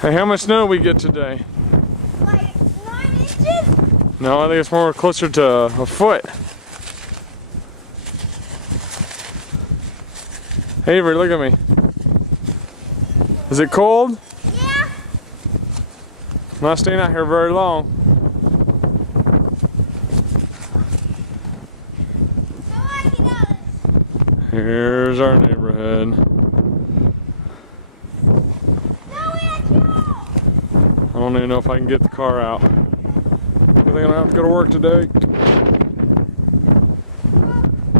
Hey, how much snow we get today? Like 9 inches? No, I think it's more closer to a foot. Avery, look at me. Is it cold? Yeah. I'm not staying out here very long. How do I get out of this? Here's our neighborhood. No, we have to go. I don't even know if I can get the car out. I think I'm gonna have to go to work today.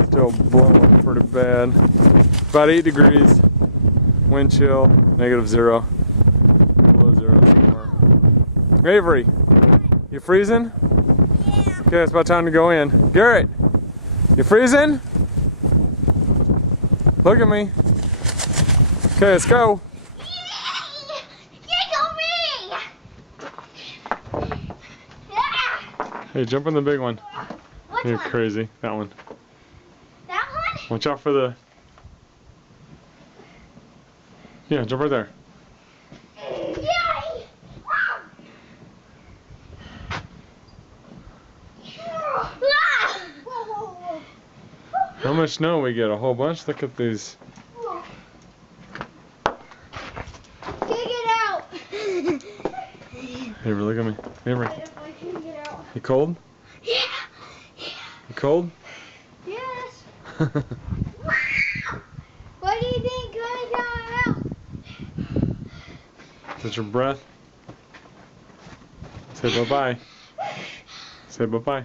Still blowing pretty bad. About 8 degrees. Wind chill, -0. Below 0 somewhere. Avery, you freezing? Yeah. Okay, it's about time to go in. Garrett, you freezing? Look at me. Okay, let's go. Hey, jump in the big one. Which You're one? crazy. That one. That one? Watch out for the... Yeah, jump right there. Yay! How much snow we get? A whole bunch? Look at these. Can't get out. Avery, look at me. Avery, I can't get out. you cold? Yeah. You cold? Yes. What do you think going down my mouth? Is that your breath? Say bye-bye. Say bye-bye.